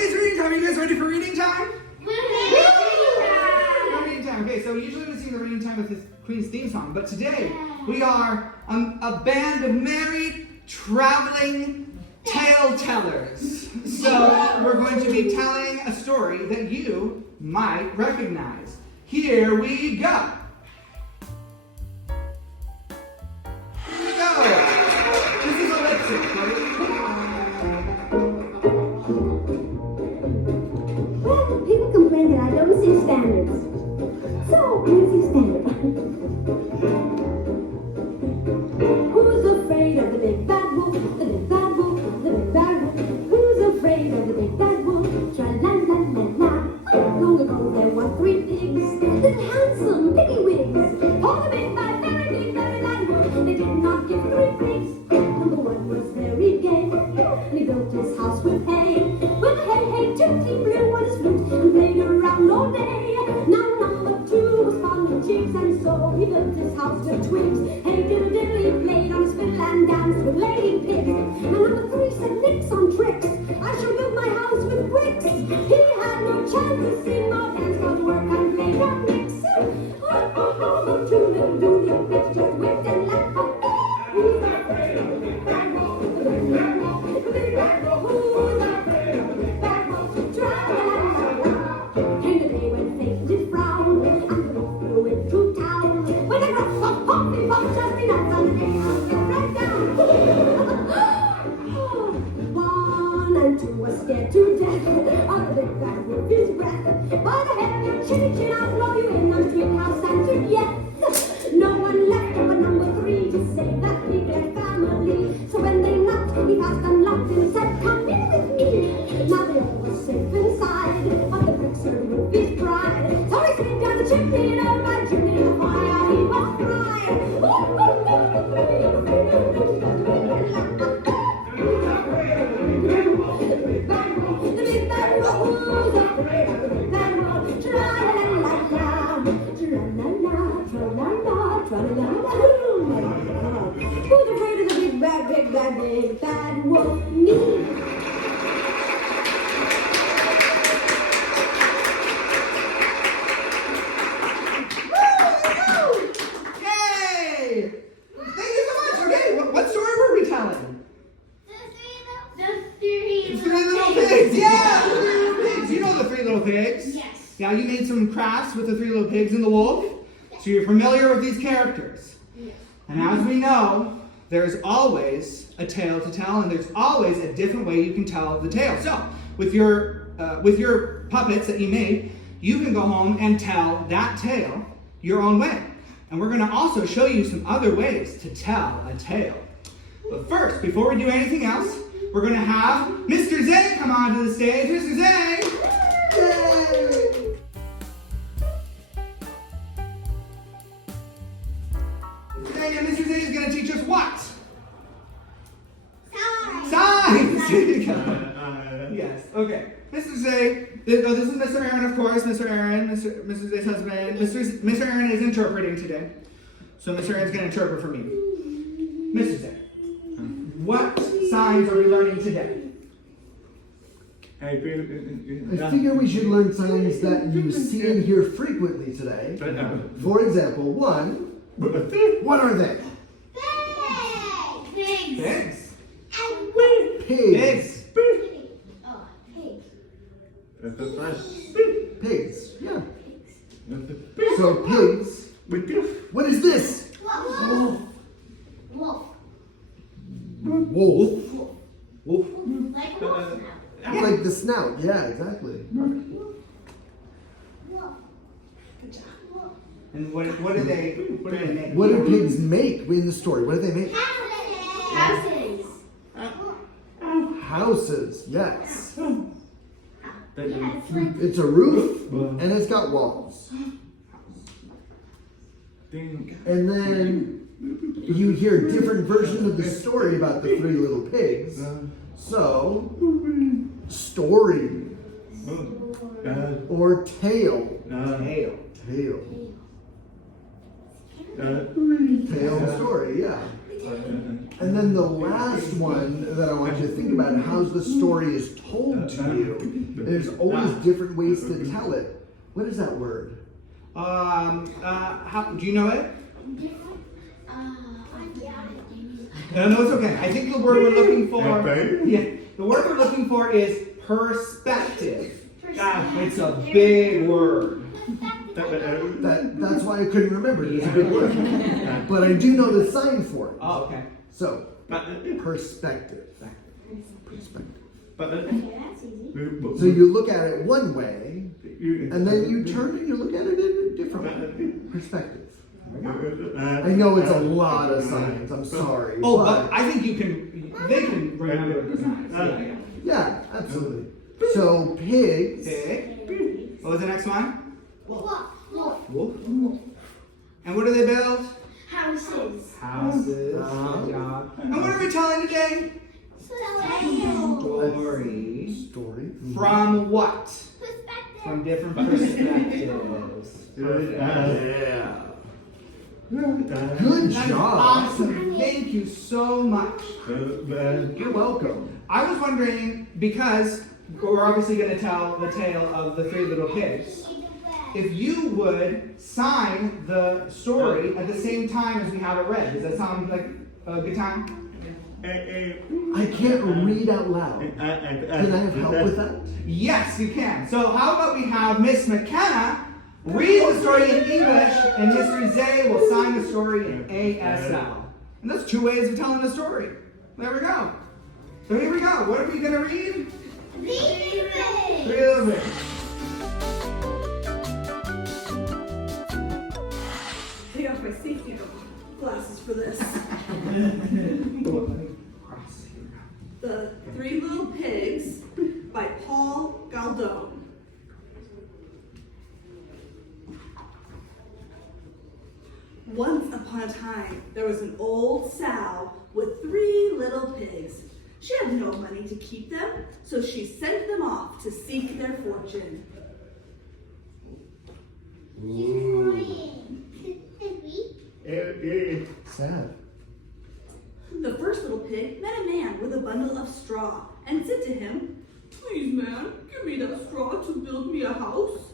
it's reading time. Are you guys ready for reading time? Reading time. Okay, so usually we sing the reading time with the Queen's theme song, but today we are a band of married, traveling tale tellers. So we're going to be telling a story that you might recognize. Here we go. Here we go. This is a lip sync. Well, people complain that I don't see standards. So, music standard. Who's afraid of the big bad wolf? The big bad wolf, the big bad wolf. Who's afraid of the big bad wolf? Tra-la-la-la-la. Long ago there were 3 pigs, little handsome piggy wigs. For the big bad, very big, very bad wolf, they did not give 3 pigs. Number 1 was very gay, and he built his house with hay. With hay, hay, tooty, blew on his flute, and played around all day. Now number 2 was fond of chicks, and so he built his house with twigs. Hey, diddle diddle, he played on his fiddle and danced with lady pigs. And number 3 said nix on tricks, I shall build my house with bricks. He had no chance to sing or dance, but work and play on mix. Oh, oh, oh, the 2 little doody pigs just whipped and laughed. Who's afraid of the big bad wolf? The big bad wolf, the big bad wolf. Who's afraid of the big bad wolf? Tra-la-la-la-la. Came the day when fate did frown, and the wolf flew into town. When the gruff of Poppy Pop just be nuts on the day I'll get right down. 1 and 2 were scared to death of the big bad wolf his breath. By the head of your chinny chin, I'll blow you in on street house and to yes. No one left but number 3 to save that piglet family. So when they knocked, he passed unlocked and said, come in with me. Now they all were safe inside, but the bricks are Wolfie's pride. So he slid down the chimney and over my chimney, the fire he was fried. The big bad wolf, who's afraid of the big bad wolf? Tra-la-la-la-la, tra-la-la, tra-la-la, tra-la-la-la. Who's afraid of the big bad, big bad, big bad wolf? Me. Yay! Thank you so much. Okay, what story were we telling? The three Three little pigs. Yeah, the 3 little pigs. You know the 3 little pigs. Yes. Yeah, you made some crafts with the 3 little pigs and the wolf. So you're familiar with these characters. Yes. And as we know, there's always a tale to tell, and there's always a different way you can tell the tale. So with your puppets that you made, you can go home and tell that tale your own way. And we're going to also show you some other ways to tell a tale. But first, before we do anything else, we're going to have Mr. Zay come onto the stage. Mr. Zay! Yay! Today, Mr. Zay is going to teach us what? Signs! Here you go. Yes, okay. Mr. Zay, this is Mr. Aaron, of course. Mr. Aaron, Mr. Zay's husband. Mr. Aaron is interpreting today. So Mr. Aaron's going to interpret for me. Mr. Zay, what signs are we learning today? I figure we should learn signs that you see and hear frequently today. For example, 1, what are they? Pigs. Pigs. Pigs. Pigs. Pigs, yeah. So pigs. What is this? Wolf. Wolf. Wolf. Like a wolf now. Like the snout, yeah, exactly. And what do they make? What do pigs make in the story? What do they make? Houses. Houses, yes. Yes. It's a roof and it's got walls. And then you hear different versions of the story about the 3 little pigs. So, story or tale. Tail. Tale. Tale story, yeah. And then the last one that I want you to think about, how the story is told to you. There's always different ways to tell it. What is that word? How, do you know it? Yeah. No, it's okay. I think the word we're looking for, Okay. yeah, the word we're looking for is perspective. It's a big word. That's why I couldn't remember it. It's a big word. But I do know the sign for it. Oh, okay. So, perspective. Perspective. Okay, that's easy. So you look at it one way, and then you turn and you look at it in a different way. Perspective. I know it's a lot of signs. I'm sorry. Oh, but I think they can remember the signs. Yeah. Yeah, absolutely. So pigs. Pig. What was the next one? Wolf. Wolf. And what do they build? Houses. Houses. Good job. And what are we telling today? Story. Story. From what? Perspective. From different perspectives. Yeah. Good That's job. awesome. Thank you so much. You're welcome. I was wondering, because we're obviously going to tell the tale of the three little pigs, if you would sign the story at the same time as we have it read. Does that sound like a good time? I can't read out loud. Can I have help with that? Yes, you can. So how about we have Miss McKenna read the story in English, and Miss Rizé will sign the story in ASL. And that's two ways of telling a story. There we go. So here we go. What are we going to read? Three little pigs. Take off my safety glasses for this. The Three Little Pigs by Paul Galdone. Once upon a time, there was an old sow with 3 little pigs. She had no money to keep them, so she sent them off to seek their fortune. Sad. The first little pig met a man with a bundle of straw and said to him, "Please, man, give me that straw to build me a house."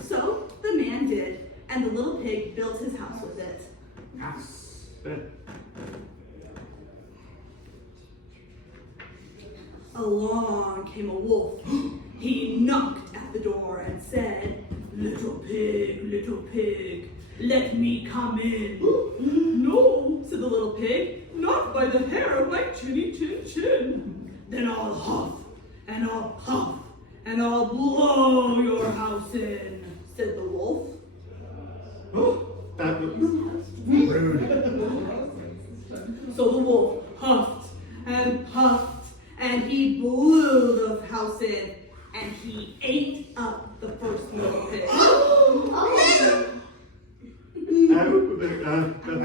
So the man did, and the little pig built his house with it. Yes. Along came a wolf. He knocked at the door and said, little pig, let me come in." "No," said the little pig, "not by the hair of my chinny chin chin." "Then I'll huff, and I'll puff, and I'll blow your house in," said the wolf. Rude. So the wolf huffed and puffed, and he blew the house in, and he ate up the first little pig.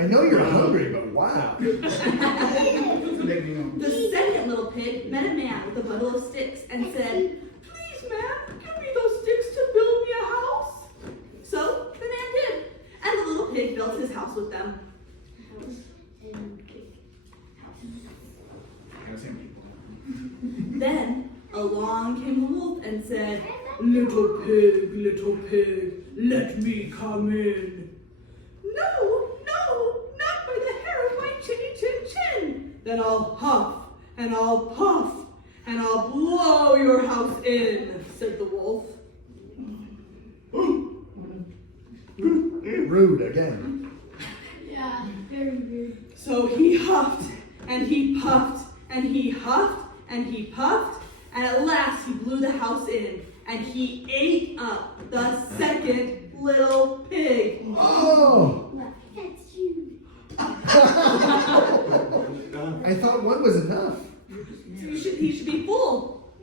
I know you're hungry, but wow. The second little pig met a man with a bundle of sticks and said, "Please, man, give me those sticks to build me a house." So the man did, and the little pig built his house with them. Then along came the wolf and said, little pig, let me come in." "No, not by the hair of my chinny chin chin." "Then I'll huff, and I'll puff, and I'll blow your house in," said the wolf. Rude again. Yeah, very weird. So he huffed, and he puffed, and he huffed, and he puffed, and at last he blew the house in, and he ate up the second little pig. Oh! That's you. I thought one was enough. He should be full.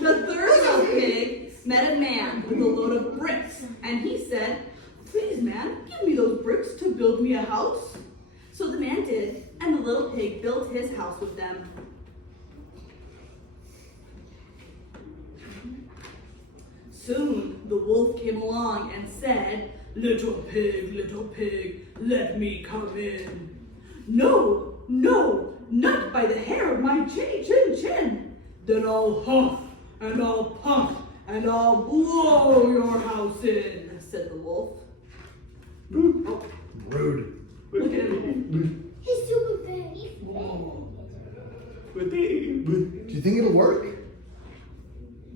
The third little pig met a man with a load of bricks, and he said, "Please, man, give me those bricks to build me a house." So the man did, and the little pig built his house with them. Soon the wolf came along and said, little pig, let me come in. No, no, not by the hair of my chin. Then I'll huff and I'll puff and I'll blow your house in, said the wolf. Oh, Rude. look at him. He's super big. With the Do you think it'll work?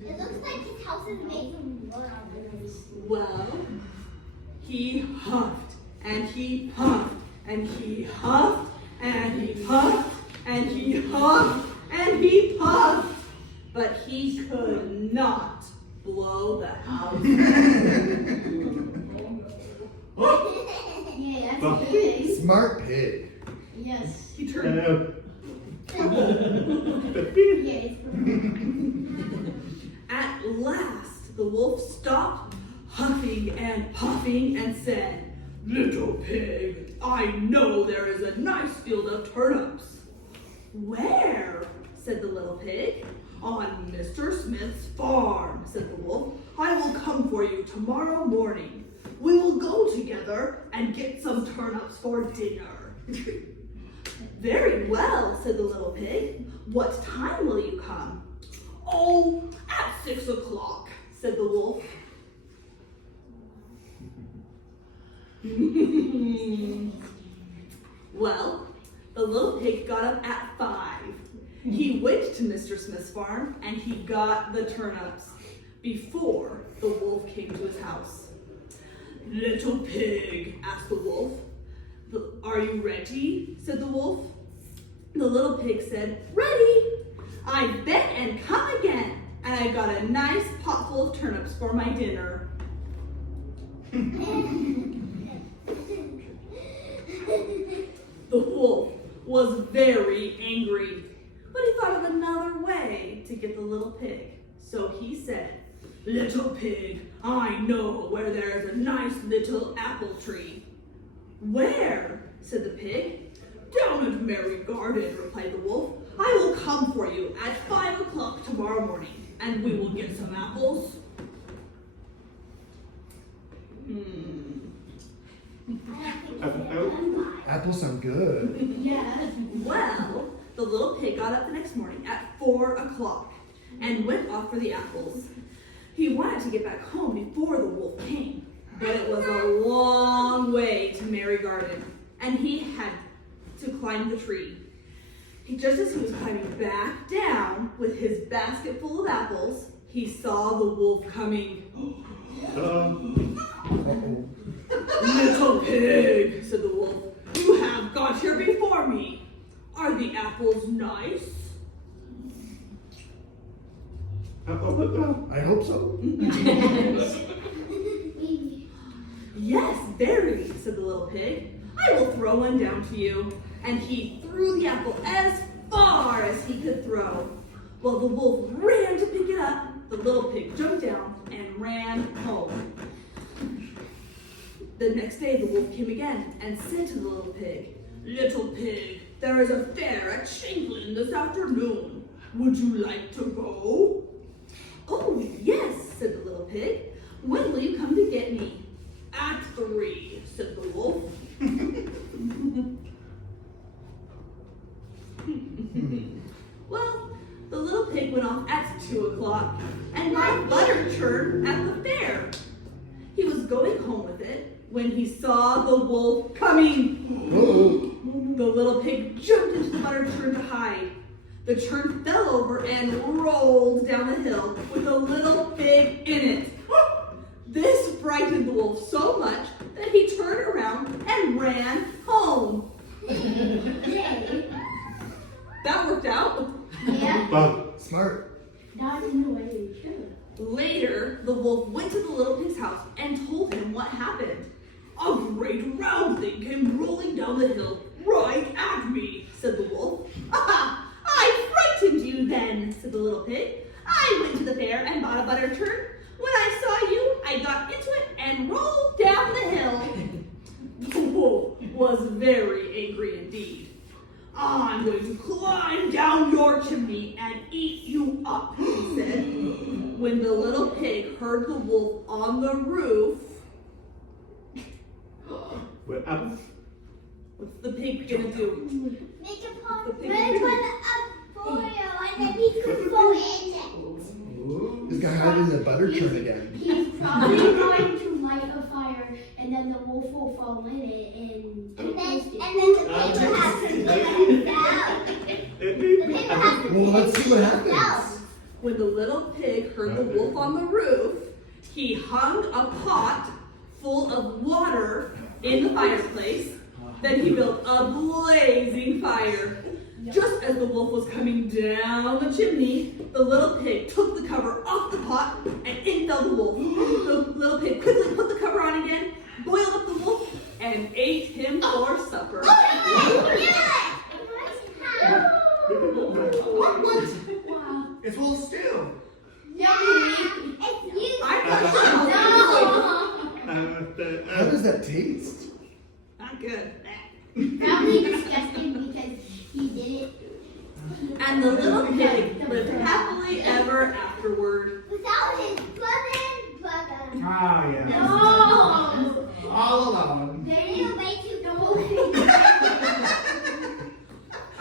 It looks like his house is made from wood. Well, he huffed and he puffed and he huffed and he puffed and he huffed and he puffed, but he could not blow the house. Yeah, that's big. Smart pig. Yes. He turned. Yes. At last, the wolf stopped huffing and puffing and said, "Little pig, I know there is a nice field of turnips." "Where?" said the little pig. "On Mr. Smith's farm," said the wolf. "I will come for you tomorrow morning. We will go together and get some turnips for dinner." "Very well," said the little pig. "What time will you come?" "Oh, at 6 o'clock," said the wolf. Well, the little pig got up at 5. He went to Mr. Smith's farm and he got the turnips before the wolf came to his house. "Little pig," asked the wolf. "Are you ready?" said the wolf. The little pig said, "Ready. I've been and come again, and I got a nice pot full of turnips for my dinner." The wolf was very angry, but he thought of another way to get the little pig. So he said, "Little pig, I know where there is a nice little apple tree." "Where?" said the pig. "Down at Merry Garden," replied the wolf. "I will come for you at 5 o'clock tomorrow morning, and we will get some apples." Apples sound good. Yeah. Well, the little pig got up the next morning at 4 o'clock and went off for the apples. He wanted to get back home before the wolf came, but it was a long way to Merry Garden, and he had to climb the tree. Just as he was climbing back down with his basket full of apples, he saw the wolf coming. "Little pig," said the wolf, "you have got here before me. Are the apples nice?" I hope so. "Yes, very," said the little pig. "I will throw one down to you." And he threw the apple as far as he could throw. While the wolf ran to pick it up, the little pig jumped down and ran home. The next day, the wolf came again and said to the little pig, "Little pig, there is a fair at Shanklin this afternoon. Would you like to go?" "Oh, yes," said the little pig. "When will you come to get me?" "At 3, said the wolf. Well, the little pig went off at 2 o'clock and bought butter churn at the fair. He was going home with it when he saw the wolf coming. The little pig jumped into the butter churn to hide. The churn fell over and rolled down the hill with a little pig in it. This frightened the wolf so much that he turned around and ran home. Yay. That worked out. Yeah. Smart. Not in the way you should. Later, the wolf went to the little pig's house and told him what happened. "A great round thing came rolling down the hill right at me," said the wolf. "Aha! I frightened you then," said the little pig. "I went to the fair and bought a butter churn. When I saw you, I got into it and rolled down the hill." The wolf was very angry indeed. "I'm going to climb down your chimney and eat you up," he said. When the little pig heard the wolf on the roof, With apples? other turn again. He's probably going to light a fire, and then the wolf will fall in it, and then the pig will have to get out. The pig will have to Well, let's see what out. happens. When the little pig heard the wolf on the roof, he hung a pot full of water in the fireplace. Then he built a blazing fire. Just as the wolf was coming down the chimney, the little pig took the cover off the pot and in fell the wolf. The little pig quickly put the cover on again, boiled up the wolf, and ate him for supper. Wow. It's wolf stew. No, it's you. I How does that taste? Not good. Probably disgusting because he did it And the little pig lived happily ever afterward. without his brother. Ah, yes. No. All alone. There is a way to go.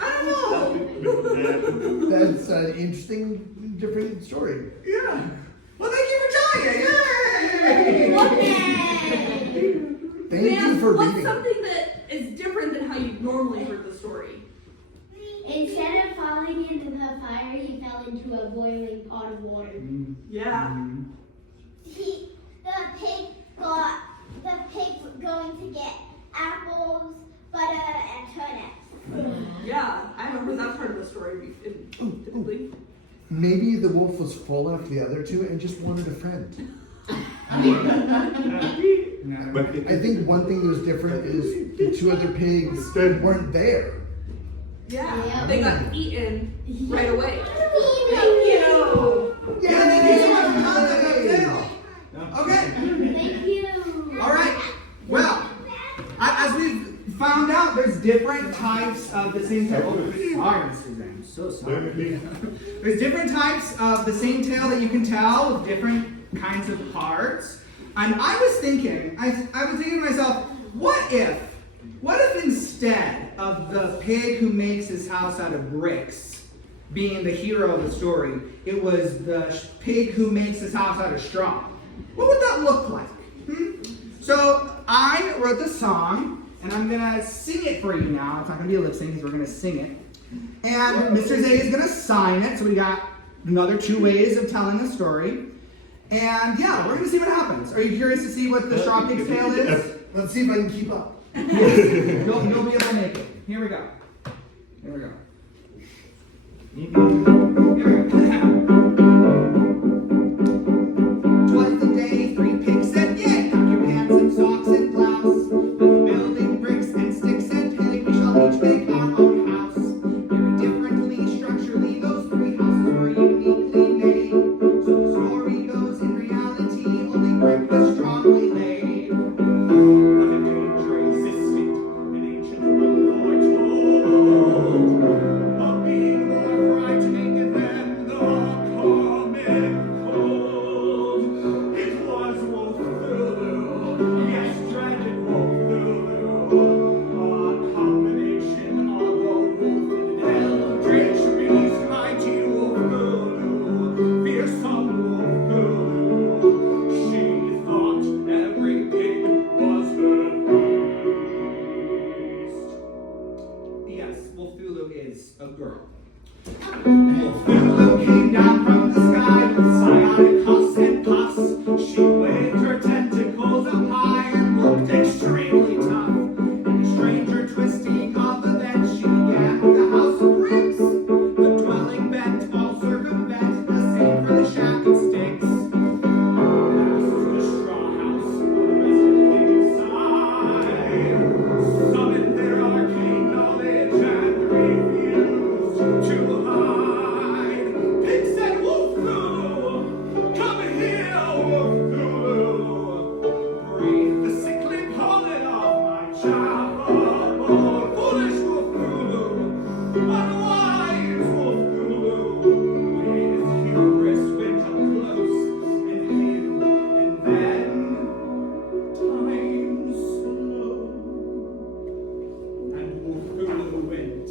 I don't know. That's an interesting, different story. Yeah. Well, thank you for telling it. Yay! Thank you for what's reading. something that is different than how you've normally heard the story? Instead of falling into the fire, he fell into a boiling pot of water. Yeah. The pig was going to get apples, butter, and turnips. Yeah, I haven't heard that part of the story typically. Maybe the wolf was full after the other two and just wanted a friend. But I think one thing that was different is the two other pigs weren't there. Yeah, they got eaten right away. Thank you. Yeah, thank you so much for telling that tale. Okay. Thank you. All right. Well, as we've found out, there's different types of the same tale. Oh, sorry, Mr. Zane. I'm so sorry. There's different types of the same tale that you can tell with different kinds of parts. And I was thinking, I was thinking to myself, what if instead of the pig who makes his house out of bricks being the hero of the story, it was the pig who makes his house out of straw? What would that look like? So I wrote the song, and I'm gonna sing it for you now. It's not gonna be a lip sync, because we're gonna sing it. And Mr. Zay is gonna sign it, so we got another 2 ways of telling the story. And yeah, we're gonna see what happens. Are you curious to see what the straw pig's tale is? Let's see if I can keep up. You'll be able to make it. Here we go. Here we go. Here we go. 'Twas the day 3 pigs said, "Yay! Pack your pants and socks and blouse. With building bricks and sticks and pig, we shall each make our own house." Very differently, structurally, those 3 houses were uniquely made. So the story goes, in reality, only brick was strongly laid. Yes, Wolfulu is a girl. Wolfulu came down from the sky with psionic huffs and puffs. She waved her tentacles up high and looked extremely tough. And a stranger twisting of events, she began with a house of bricks. The dwelling bent, all circumvent, the same for the shack of sticks. Past the straw house, resident inside, summoned their arcane knowledge and refused to hide. Pig said, "Wolfulu, come here, Wolfulu. Breathe the sickly pollen of my child. Foolish Wolfulu, unwise Wolfulu." With hubris went up close and hid, and then time slowed, and Wolfulu went.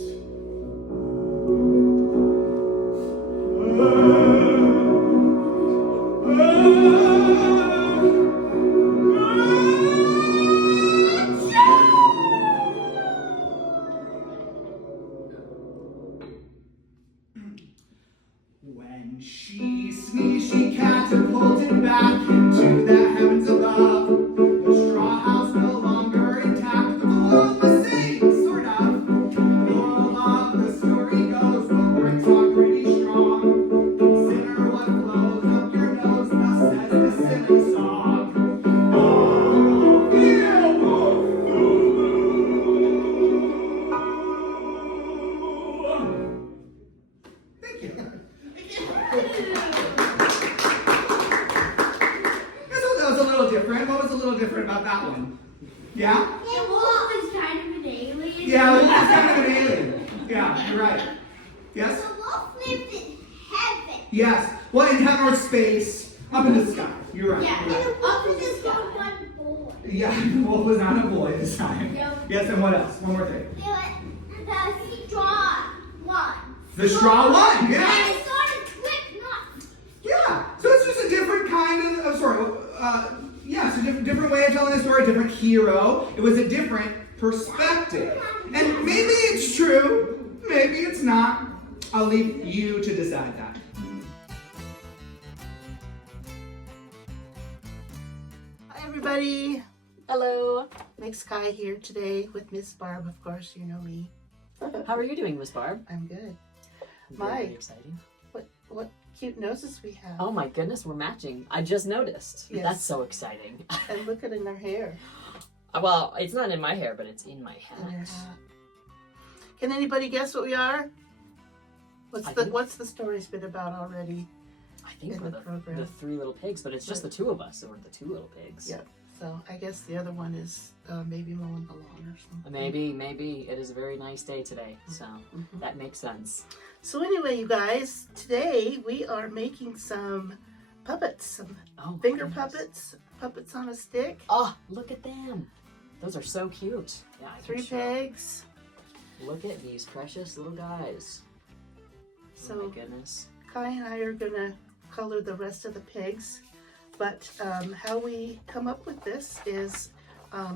She sneezed, she catapulted back into the heavens above. The straw house no longer intact, but the world the same, sort of. The moral of the story goes, the bricks are pretty strong. Consider what flows up your nose, thus says the silly song. Oh, thank you. That was a little different. What was a little different about that one? Yeah? The wolf is kind of an alien. Yeah, the wolf's kind of an alien. Yeah, you're right. Yes? The wolf lived in heaven. Yes. Well, in heaven or space, up in the sky. You're right. Yeah, and You're the right. wolf was just one boy. Yeah, the wolf was not a boy this time. Yep. Yes, and what else? One more thing. The straw won. The straw won, And yeah. it started Slipknot. Yeah. So it's just a different kind of story. Yeah, so different way of telling a story, different hero. It was a different perspective. And maybe it's true, maybe it's not. I'll leave you to decide that. Hi everybody. Hello. Nick Sky here today with Miss Barb, of course, you know me. How are you doing, Miss Barb? I'm good. Very My- exciting. What cute noses we have. Oh my goodness, we're matching. I just noticed. Yes. That's so exciting. And look at in our hair. Well, it's not in my hair, but it's in my In our hat. hat. Can anybody guess what we are? What's the story's been about already? I think In we're the program. the three little pigs, but it's just the two of us, so we're the two little pigs. Yep. So I guess the other one is maybe mowing the lawn or something. Maybe. It is a very nice day today, so Mhm. that makes sense. So anyway, you guys, today we are making some puppets, some Oh, finger goodness. puppets on a stick. Oh, look at them. Those are so cute. Yeah, I can 3 show. pegs. Look at these precious little guys. Oh So my goodness. Kai and I are gonna color the rest of the pigs, but how we come up with this is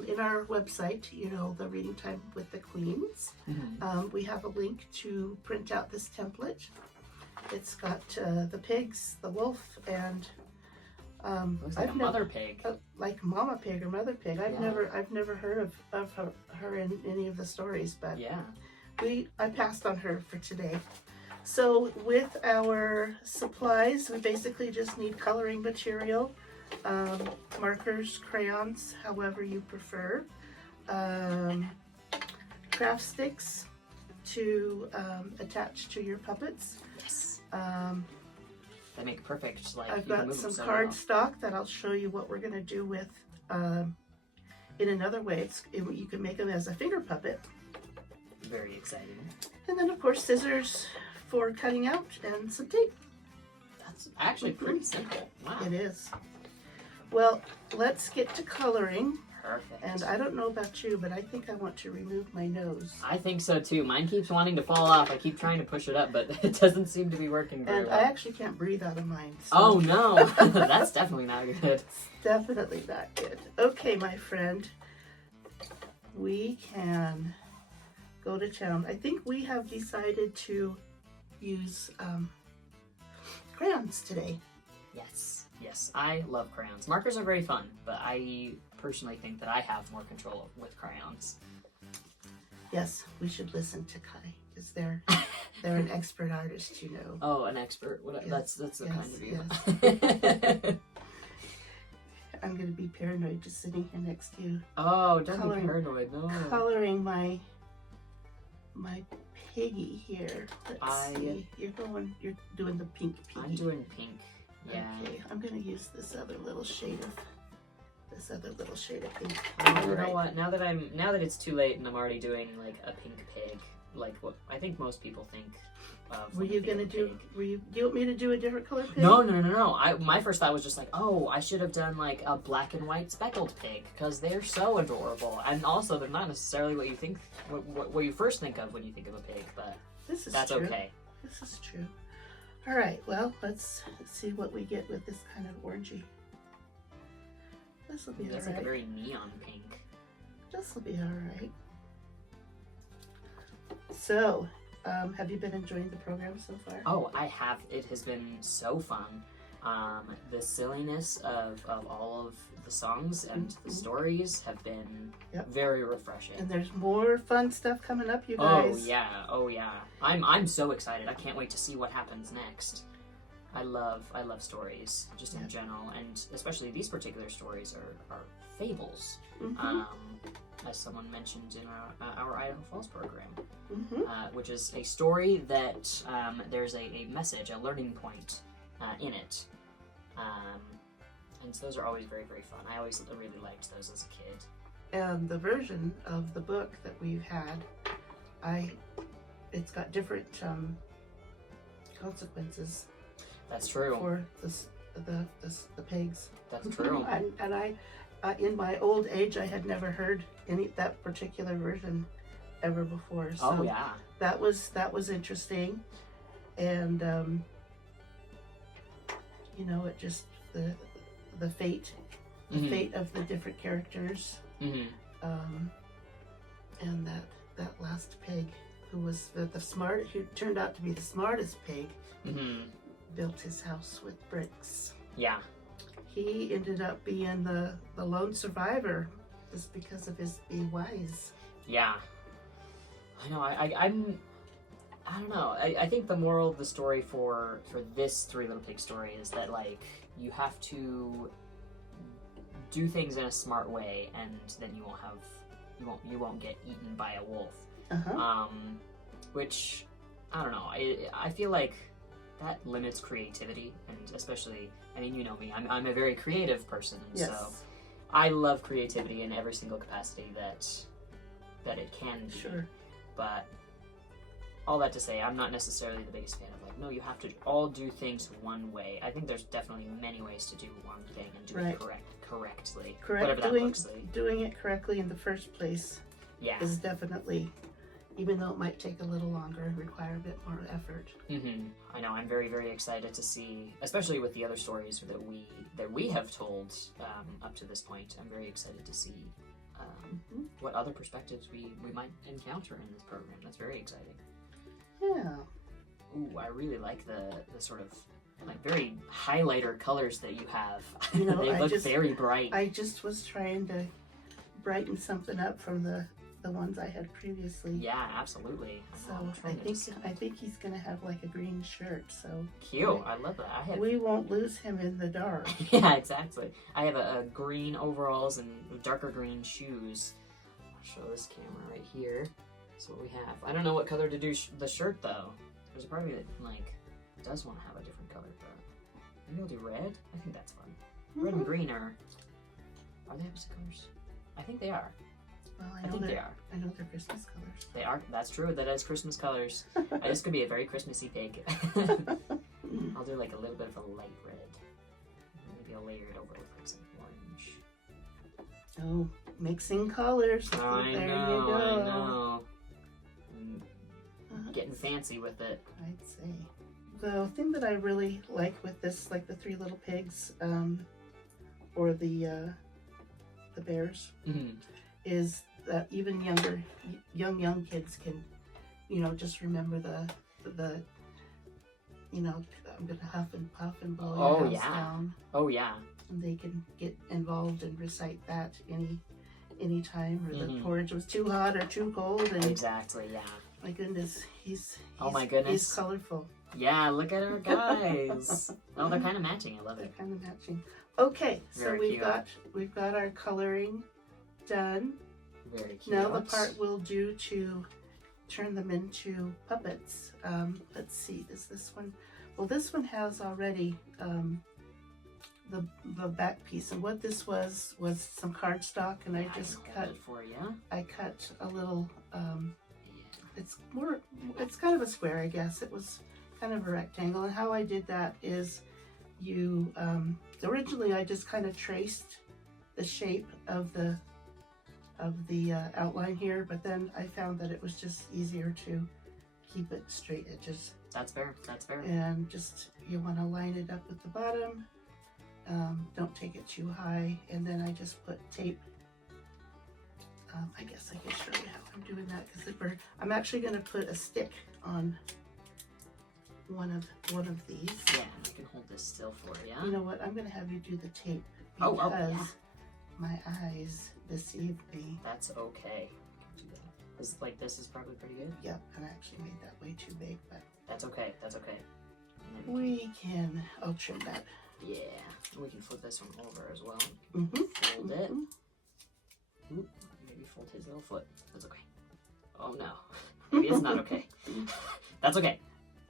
in our website, you know, the Reading Time with the Queens. Mhm. We have a link to print out this template. It's got the pigs, the wolf, and Looks like a mother pig. like Mama Pig or Mother Pig. I've Yeah. never heard of her in any of the stories, but Yeah. I passed on her for today. So with our supplies, we basically just need coloring material, markers, crayons, however you prefer, craft sticks to attach to your puppets. Yes. I've They make perfect, like, got you can move some them so cardstock that I'll show you what we're gonna do with in another way. You can make them as a finger puppet. well. Very exciting. And then of course scissors for cutting out and some tape. That's actually pretty simple. Wow. It is. Well, let's get to coloring. Perfect. And I don't know about you, but I think I want to remove my nose. I think so too. Mine keeps wanting to fall off. I keep trying to push it up, but it doesn't seem to be working very And well. I actually can't breathe out of mine. So Oh no, that's definitely not good. definitely not good. Okay, my friend. We can go to town. I think we have decided to use crayons today. Yes, I love crayons. Markers are very fun, but I personally think that I have more control with crayons. Yes, we should listen to Kai because they're an expert artist, you know. Oh, an expert. What? Yes, That's the yes, kind of you. I'm gonna be paranoid just sitting here next to you, Oh, don't Coloring. be paranoid. No. coloring my piggy here. Let's I- see. You're doing the pink piggy. I'm doing pink. Yeah. Okay, I'm gonna use this other little shade of pink. Oh, you Alright. know what? Now that it's too late and I'm already doing like a pink pig, like what I think most people think of. Were when they you think gonna of do? pig. Do you want me to do a different color pig? No. My first thought was just like, oh, I should have done like a black and white speckled pig because they're so adorable, and also they're not necessarily what you think, what you first think of when you think of a pig, but This is that's true. okay. This is true. All right. Well, let's see what we get with this kind of orangey. This will be all It's like a right. very neon pink. This will be all right. So, Have you been enjoying the program so far? Oh, I have. It has been so fun. The silliness of all of the songs and the stories have been Yep. very refreshing. And there's more fun stuff coming up, you Oh guys. yeah, oh yeah. I'm so excited. I can't wait to see what happens next. I love stories just in Yeah. general, and especially these particular stories are fables. Mhm. As someone mentioned in our Idaho Falls program, Mhm. which is a story that there's a message, a learning point in it. And so those are always very, very fun. I always really liked those as a kid. And the version of the book that we've had, it's got different consequences That's true. for the pigs. That's true. And I, in my old age, I had never heard that particular version ever before. So Oh yeah. that was interesting, and you know, it just the fate Mhm. fate of the different characters, Mhm. and that last pig who was who turned out to be the smartest pig, Mhm. built his house with bricks. Yeah. He ended up being the lone survivor just because of his being wise. Yeah. I know. I don't know. I think the moral of the story for this Three Little Pig story is that, like, you have to do things in a smart way, and then you won't get eaten by a wolf. Uh-huh. Which I don't know. I feel like that limits creativity, and especially, I mean, you know me. I'm a very creative person, Yes. so I love creativity in every single capacity that it can be. Sure. But all that to say, I'm not necessarily the biggest fan of, like, no, you have to all do things one way. I think there's definitely many ways to do one thing and do Right. it correctly. Correct. Whatever that looks like. Doing it correctly in the first place Yeah. is definitely, even though it might take a little longer and require a bit more effort. I know. I'm very, very excited to see, especially with the other stories that we have told up to this point. I'm very excited to see what other perspectives we might encounter in this program. That's very exciting. Yeah. Ooh, I really like the sort of, like, very highlighter colors that you have. You know, they I look just- very bright. I just was trying to brighten something up from the ones I had previously. Yeah, absolutely. So I'm I trying to think decide. he's gonna have like a green shirt. So Cute. I love that. I have. we won't lose him in the dark. Yeah, exactly. I have a green overalls and darker green shoes. I'll show this camera right here. That's what we have. I don't know what color to do the shirt though. There's a part of me that, like, does want to have a different color, but maybe I'll do red. I think that's fun. Red and green are they opposite colors? I think they are. Well, I think they are. I know they're Christmas colors. They are. That's true. That is Christmas colors. This could be a very Christmassy pig. I'll do like a little bit of a light red. Maybe I'll layer it over with like some orange. Oh, mixing colors. I There know. you go. I know. I'm Uh-huh. getting fancy with it. I'd say. The thing that I really like with this, like the Three Little Pigs, or the bears, is that even young kids can, you know, just remember the you know, I'm gonna huff and puff and blow Oh, your house yeah. down, Oh yeah. and they can get involved and recite that any time, or the Mhm. porridge was too hot or too cold, and Exactly. Yeah. my goodness, he's Oh my goodness. he's colorful. Yeah. Look at our guys. Oh, they're kind of matching. I love They're it. kind of matching. Okay, so Very we've got our coloring done. Very cute. Now the part we'll do to turn them into puppets. Let's see, is this one? Well, this one has already the back piece, and what this was some cardstock, and I just can cut. hold it for you. I cut a little. It's kind of a square, I guess. It was kind of a rectangle, and how I did that is, originally I just kind of traced the shape of the outline here, but then I found that it was just easier to keep it straight edges, That's fair. That's fair. and just you want to line it up with the bottom. Don't take it too high, and then I just put tape. I guess I can show you how I'm doing that, because I'm actually going to put a stick on one of these. Yeah, I can hold this still for you. You know what? I'm gonna have you do the tape Oh, because yeah. my eyes deceive me. That's okay. Do that. This is probably pretty good. Yep, and I actually made that way too big, but That's okay. That's okay. And then we can. I'll trim that. yeah, and we can flip this one over as well. Mm-hmm. Fold it. Oop, maybe fold his little foot. That's okay. Oh no, maybe it's not okay. That's okay.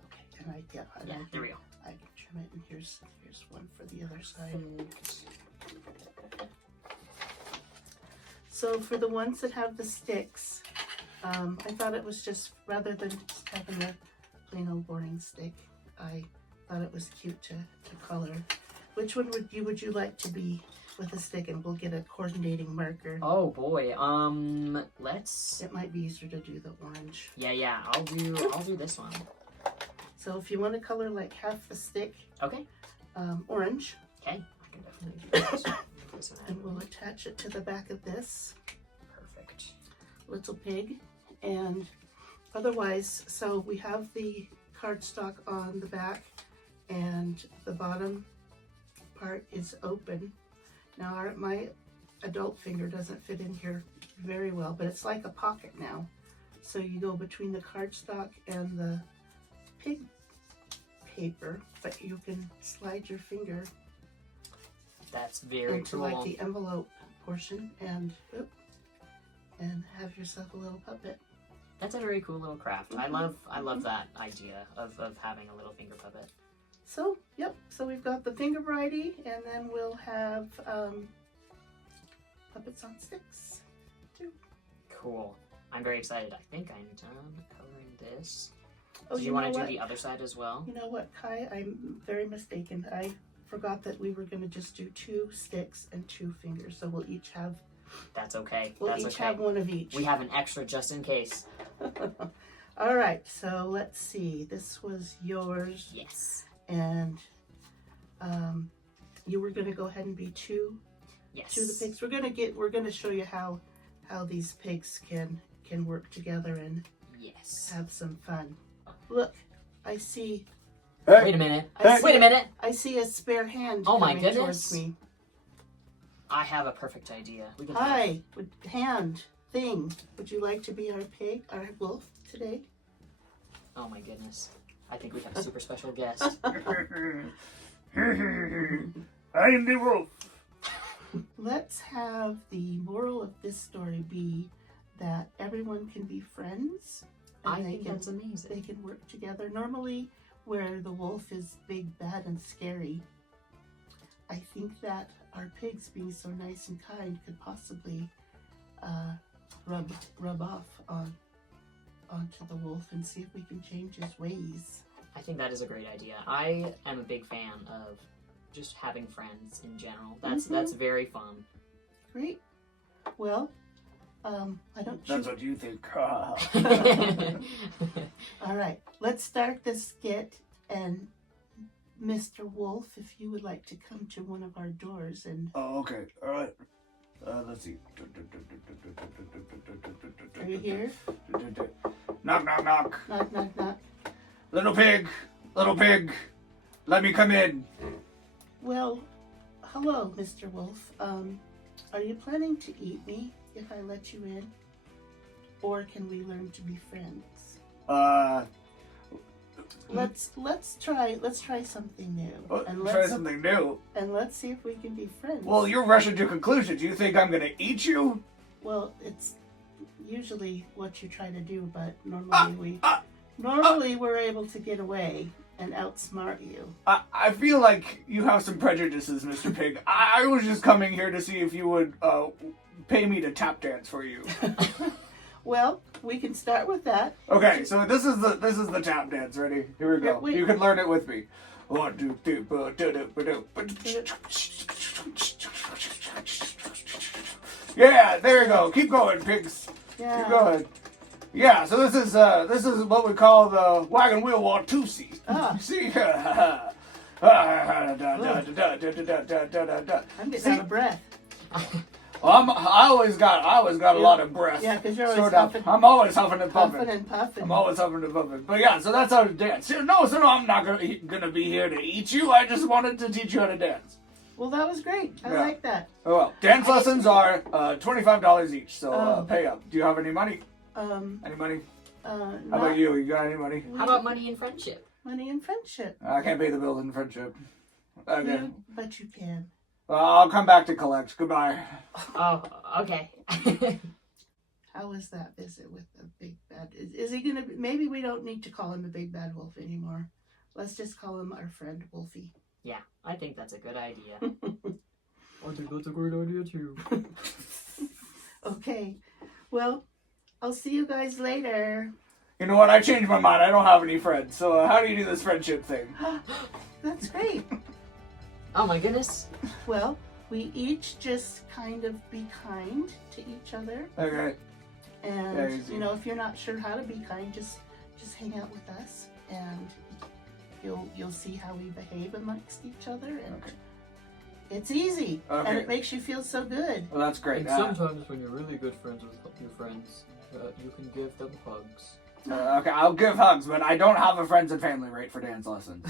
Okay, and I Yeah, can there we go. I can trim it, and here's one for the other side. So for the ones that have the sticks, I thought it was just, rather than just having a plain old boring stick, I thought it was cute to color. Which one would you like to be with a stick, and we'll get a coordinating marker. Oh boy. Let's. It might be easier to do the orange. Yeah. I'll do this one. So if you want to color like half the stick, Okay. orange, Okay. I can definitely do this. This one and out. we'll attach it to the back of this Perfect. little pig. And otherwise, so we have the cardstock on the back, and the bottom part is open. Now my adult finger doesn't fit in here very well, but it's like a pocket now. So you go between the cardstock and the pig paper, but you can slide your finger That's very into cool. like the envelope portion and have yourself a little puppet. That's a very cool little craft. I love that idea of having a little finger puppet. So, yep, so we've got the finger variety, and then we'll have puppets on sticks too. Cool. I'm very excited. I think I'm done coloring this. Oh, Do you want know to do what? the other side as well? You know what, Kai? I'm very mistaken. I forgot that we were going to just do 2 sticks and 2 fingers, so we'll each have That's okay. we'll That's each okay. have one of each. We have an extra just in case. All right, so let's see. This was yours, Yes. and you were going to go ahead and be two Yes. the pigs. We're going to show you how these pigs can work together and Yes. have some fun. Look, I see Wait a minute. I see- Wait a minute. I see a spare hand Oh my coming goodness. towards me. I have a perfect idea. We can Hi, hand thing. Would you like to be our pig, our wolf today? Oh my goodness. I think we have a super special guest. I am the wolf. Let's have the moral of this story be that everyone can be friends and I they think can that's amazing. they can work together. Normally, where the wolf is big, bad, and scary, I think that our pigs being so nice and kind could possibly rub off onto the wolf and see if we can change his ways. I think that is a great idea. I am a big fan of just having friends in general. That's very fun. Great. Well, I don't. That's what you think. All right, let's start the skit. And Mr. Wolf, if you would like to come to one of our doors and Oh, okay. All right. Let's see. are you here? Knock, knock, knock. Knock, knock, knock. Little pig, let me come in. Well, hello, Mr. Wolf. Are you planning to eat me if I let you in? Or can we learn to be friends? Let's try something new. Try something new. And let's see if we can be friends. Well, you're rushing to conclusions. You think I'm gonna eat you? Well, it's usually what you try to do, but normally we're able to get away and outsmart you. I feel like you have some prejudices, Mr. Pig. I was just coming here to see if you would pay me to tap dance for you. Well, we can start with that. Okay, so this is the tap dance. Ready? Here we go. Wait. You can learn it with me. 1, 2, 3, Yeah, there you go. Keep going, pigs. Yeah. Keep going. Yeah, so this is what we call the wagon wheel Watusi. See? I'm getting out of breath. I always got a lot of breath. Yeah, 'cause you're always stored up. huffing- I'm always huffing and puffing. Puffing and puffing. I'm always huffing and puffing. But yeah, so that's how to dance. No, I'm not gonna be here to eat you. I just wanted to teach you how to dance. Well, that was great. I Yeah. like that. Oh well, dance lessons are $25 each. So Oh. pay up. Do you have any money? Any money? How about you? You got any money? How about money and friendship? money and friendship? I can't pay the bills in friendship. Okay. But you can. Well, I'll come back to collect. Goodbye. Oh, okay. How was that visit with the big bad? Is he gonna? Maybe we don't need to call him a big bad wolf anymore. Let's just call him our friend Wolfie. Yeah, I think that's a good idea. I think that's a great idea too. Okay. Well, I'll see you guys later. You know what? I changed my mind. I don't have any friends. So how do you do this friendship thing? That's great. Oh my goodness. Well, we each just kind of be kind to each other. Okay. And easy. you know, if you're not sure how to be kind, just hang out with us, and you'll see how we behave amongst each other, and Okay. it's easy, Okay. and it makes you feel so good. Well, that's great. And sometimes when you're really good friends with your friends, you can give them hugs. Okay, I'll give hugs, but I don't have a friends and family rate for dance lessons.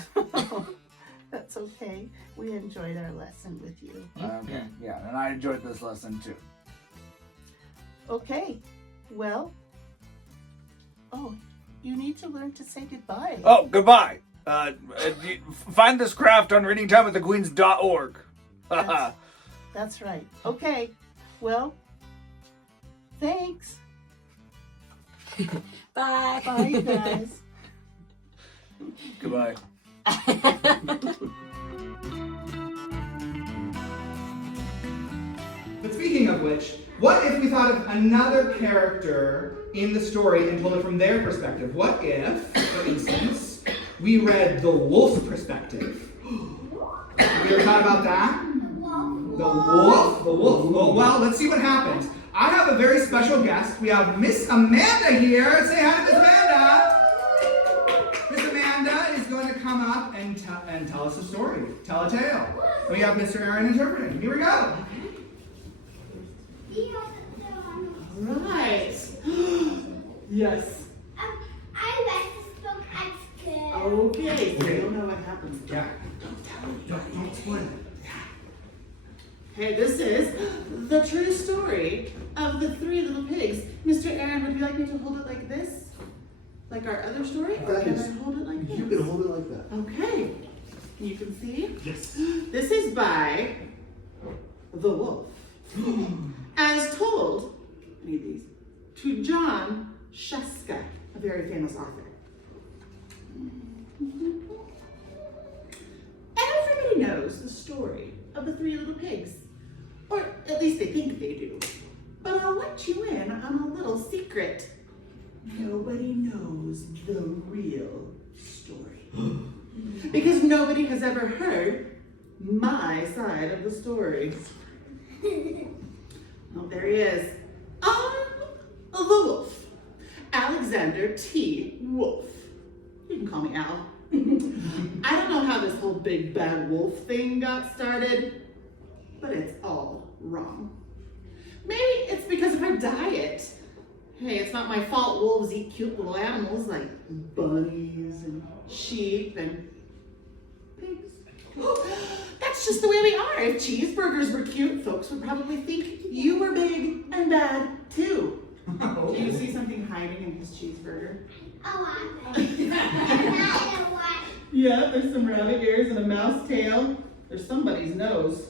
That's okay. We enjoyed our lesson with you. Okay, yeah, and I enjoyed this lesson too. Okay. Well. Oh, you need to learn to say goodbye. Oh, goodbye. Find this craft on readingtimewiththequeens.org. That's right. Okay. Well. Thanks. Bye. Bye, guys. Goodbye. But speaking of which, what if we thought of another character in the story and told it from their perspective? What if, for instance, we read the wolf's perspective? Have you ever thought about that? The wolf? The wolf. Oh, well, let's see what happens. I have a very special guest. We have Miss Amanda here. Say hi to Miss Amanda. Miss Amanda is going to come up and tell us a story, tell a tale. We have Mr. Aaron interpreting. Here we go. Right. Yes. I read this book at school. Okay. So you don't know what happens. Yeah. Don't tell me. Don't spoil it. Hey, this is the true story of the three little pigs. Mr. Aaron, would you like me to hold it like this? Like our other story? Or can I hold it like this? You can hold it like that. Okay. You can see? Yes. This is by The Wolf. As told, I need these, to John Shuska, a very famous author. Everybody knows the story of the three little pigs. Or at least they think they do. But I'll let you in on a little secret. Nobody knows the real story. Because nobody has ever heard my side of the story. Oh, there he is. The Wolf. Alexander T. Wolf. You can call me Al. I don't know how this whole big bad wolf thing got started, but it's all wrong. Maybe it's because of our diet. Hey, it's not my fault wolves eat cute little animals like bunnies and sheep and pigs. That's just the way we are. If cheeseburgers were cute, folks would probably think you were big and bad too. Do you see something hiding in his cheeseburger? Yeah, there's some rabbit ears and a mouse tail. There's somebody's nose.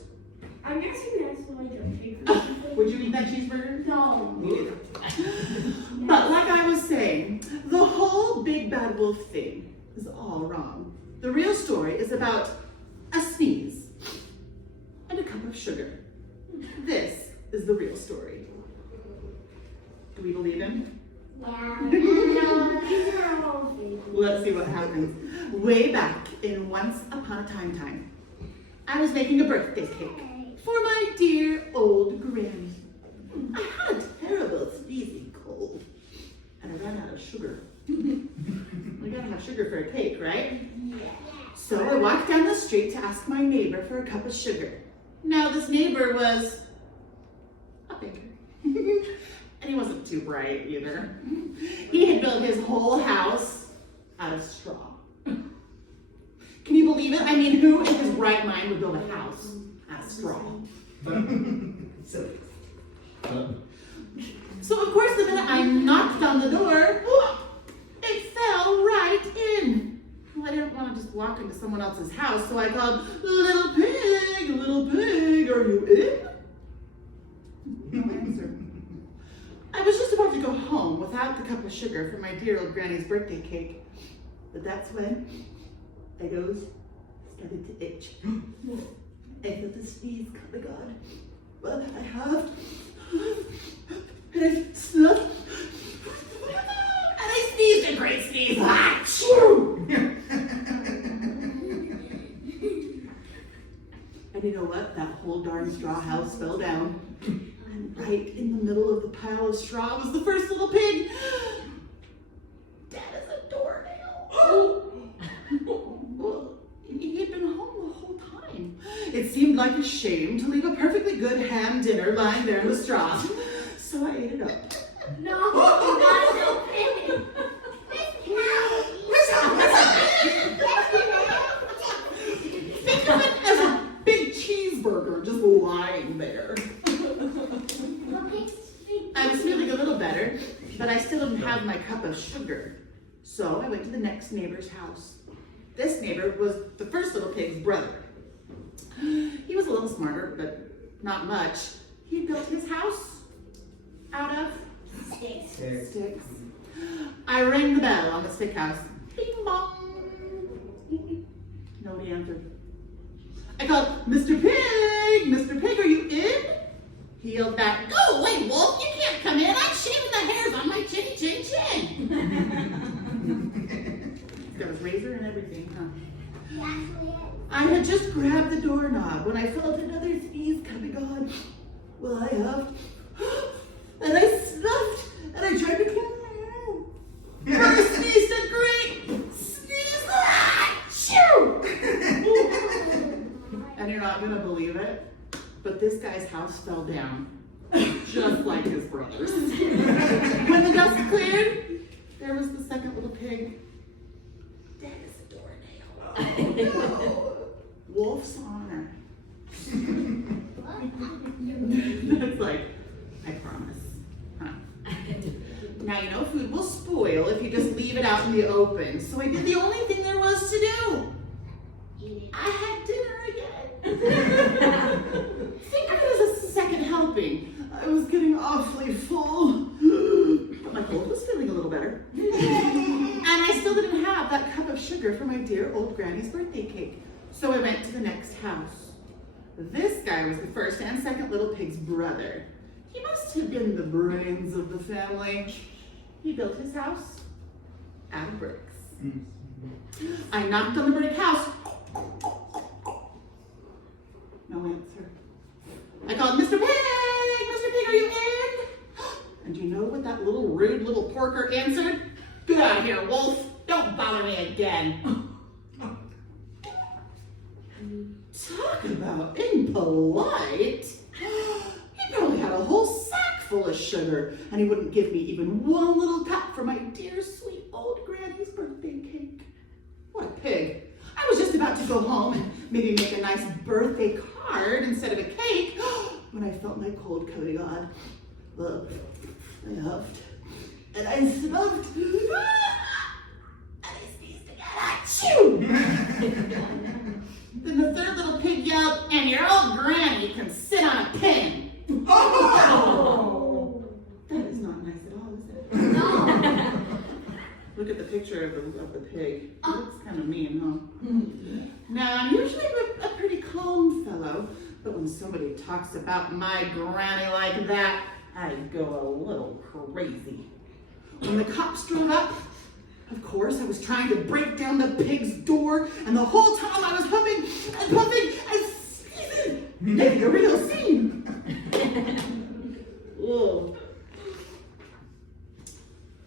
I'm guessing that's like a pig. Would you eat that cheeseburger? No. Me neither. But like I was saying, the whole big bad wolf thing is all wrong. The real story is about a sneeze and a cup of sugar. This is the real story. Do we believe him? Yeah. No, these are all fake. Let's see what happens. Way back in Once Upon a Time, I was making a birthday cake for my dear old granny. I had a terrible sneezy cold, and I ran out of sugar. We gotta have sugar for a cake, right? So I walked down the street to ask my neighbor for a cup of sugar. Now this neighbor was And he wasn't too bright either. He had built his whole house out of straw. Can you believe it? I mean, who in his right mind would build a house out of straw? Silly. So of course, the minute I knocked on the door, it fell right in. Well, I didn't want to just walk into someone else's house, so I called, little pig, are you in? No answer. I was just about to go home without the cup of sugar for my dear old granny's birthday cake. But that's when Eggos started to itch. I felt the sneeze coming on. Well, I huffed, and I snuffed, and I sneezed a great sneeze. Achoo! And you know what? That whole darn straw house fell down. And right in the middle of the pile of straw was the first little pig. Dead as a doornail. Well, he had been home the whole time. It seemed like a shame to leave a perfectly good ham dinner lying there in the straw. So I ate it up. No, not no pig. Think of it as a big cheeseburger just lying there. I was feeling a little better, but I still didn't have my cup of sugar. So I went to the next neighbor's house. This neighbor was the first little pig's brother. He was a little smarter, but not much. He built his house out of sticks. I rang the bell on the stick house. Bing bong. Nobody answered. I called, Mr. Pig, are you in? He yelled back, go away, Wolf, you can't come in. I'm shaving the hairs on my chinny chin chin. There was razor and everything, huh? I had just grabbed the doorknob when I felt another sneeze coming on. Well, I huffed, and I snuffed, and I tried to clean. And the sneeze did great. Sneeze, achoo! And you're not gonna believe it, but this guy's house fell down, just like his brother's. When the dust cleared, there was the second little pig, dead as a doornail. No. Wolf's honor. That's like, I promise. Huh. Now you know food will spoil if you just leave it out in the open, so I did the only thing there was to do. I had dinner again. Think of it as a second helping. I was getting awfully full, but my cold was feeling a little better. And I still didn't have that cup of sugar for my dear old granny's birthday cake. So I went to the next house. This guy was the first and second little pig's brother. He must have been the brains of the family. He built his house out of bricks. I knocked on the brick house. No answer. I called, Mr. Pig, are you in? And do you know what that little rude little porker answered? Get out of here, Wolf. Don't bother me again. Talk about impolite. He probably had a whole sack full of sugar, and he wouldn't give me even one little cup for my dear sweet old granny's birthday cake. What a pig. I was just about to go home and maybe make a nice birthday card instead of a cake when I felt my cold coming on. Look, I huffed, and I snuffed, and I sneezed again. Achoo! Then the third little pig yelled, and your old granny can sit on a pin. Oh! That is not nice at all, is it? No. Look at the picture of the pig. It looks kind of mean, huh? Now, I'm usually a pretty calm fellow, but when somebody talks about my granny like that, I go a little crazy. When the cops drove up, of course, I was trying to break down the pig's door, and the whole time I was huffing and puffing and sneezing, making a real scene. Ugh.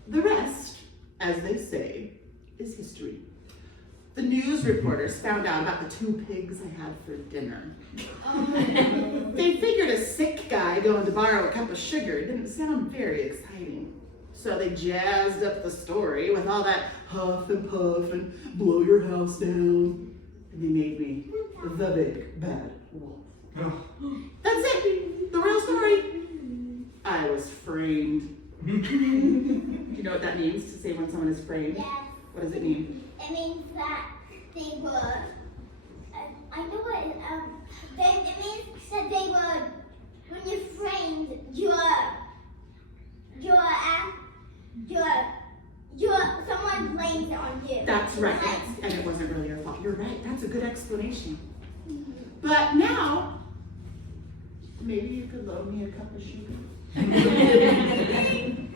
The rest, as they say, is history. The news reporters found out about the 2 pigs I had for dinner. They figured a sick guy going to borrow a cup of sugar didn't sound very exciting. So they jazzed up the story with all that huff and puff and blow your house down. And they made me the big bad wolf. That's it, the real story. I was framed. Do you know what that means to say when someone is framed? Yes. What does it mean? It means that they were. I know what. It means that they were. When you're framed, someone blames it on you. That's right. And it wasn't really your fault. You're right. That's a good explanation. But now, maybe you could loan me a cup of sugar.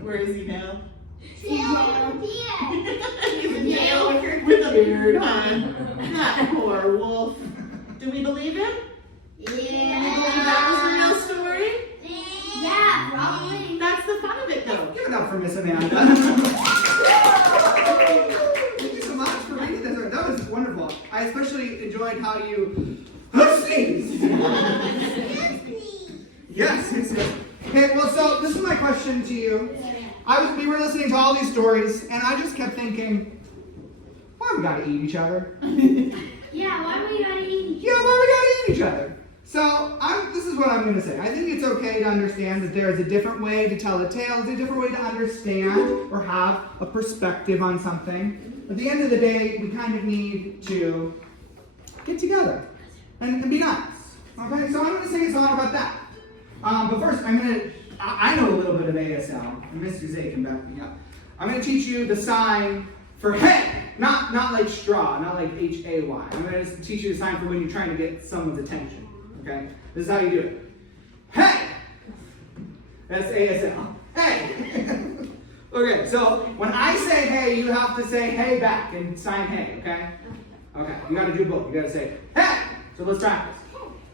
Where is he now? He's in jail with a beard, huh? That poor wolf. Do we believe him? Yeah. Do we believe that was the real story? Yeah, probably. That's the fun of it, though. Give it up for Miss Amanda. Thank you so much for reading this. That was wonderful. I especially enjoyed how you sneezed. Yes. Okay, well, so this is my question to you. We were listening to all these stories, and I just kept thinking, why we gotta eat each other? Yeah, why do we gotta eat? Yeah, why we gotta eat each other? So, this is what I'm gonna say. I think it's okay to understand that there is a different way to tell a tale, there's a different way to understand or have a perspective on something. At the end of the day, we kind of need to get together and be nice. Okay, so I'm gonna sing a song about that. But first, I know a little bit of ASL, and Mr. Zay can back me up. I'm going to teach you the sign for hey, not like straw, not like HAY. I'm going to teach you the sign for when you're trying to get someone's attention, okay? This is how you do it. Hey! That's ASL. Hey! Okay, so when I say hey, you have to say hey back and sign hey, okay? Okay, you got to do both. You got to say hey! So let's practice.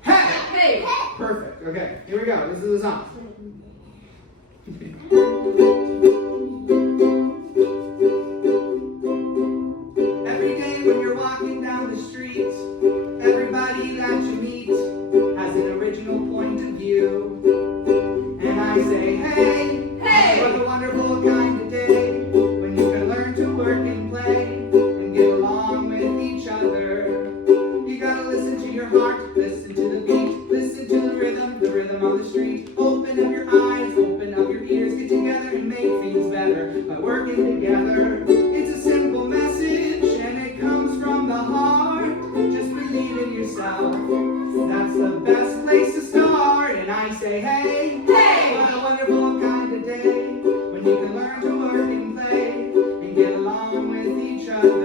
Hey! Hey! Perfect. Okay, here we go. This is the song. Every day when you're walking down the street, everybody that you meet has an original point of view. And I say, hey, hey, what a wonderful kind of day when you can learn to work and play and get along with each other. You gotta listen to your heart, listen to the beat, listen to the rhythm on the street. Open up your eyes, open up your ears, get together and make things better by working together. It's a simple message and it comes from the heart. Just believe in yourself. That's the best place to start. And I say, hey, hey, what a wonderful kind of day when you can learn to work and play and get along with each other.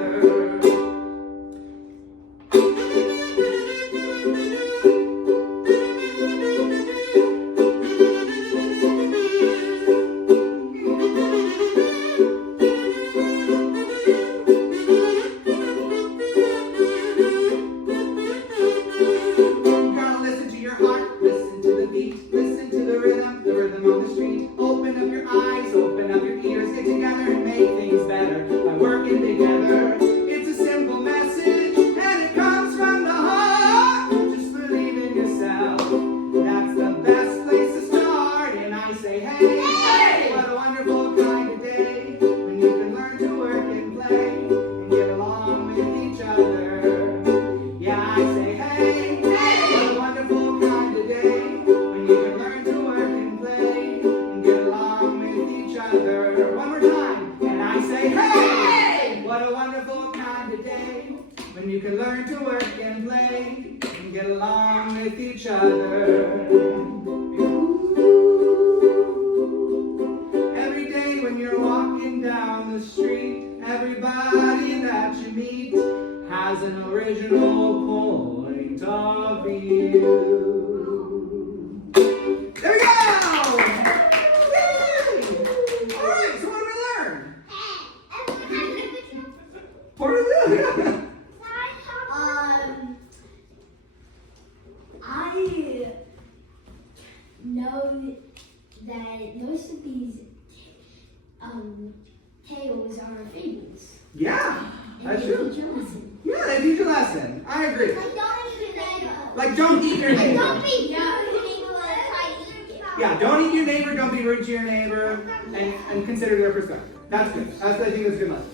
When you can learn to work and play and get along with each other. Every day when you're walking down the street, everybody that you meet has an original point of view. There we go! Yay! Alright, so what did we learn? What did we learn? I know that most of these tales are fables. Yeah, And that's they true. teach a lesson. Yeah, they teach a lesson. I agree. Like, don't eat your neighbor. Like, don't eat your neighbor. Don't be rude to your neighbor or try to eat it. Yeah, don't eat your neighbor, don't be rude to your neighbor, and consider their perspective. That's good. I think that's good language.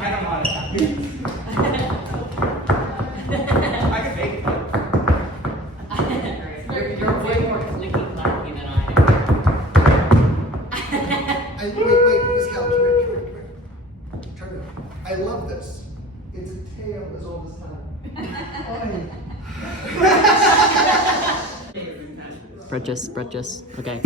I don't want it. I can fake it. You're way more clicky clacky than I am. Wait, Miss Cal, come here. Turn it. I love this. It's a tale as old as time. Bretjes. Okay.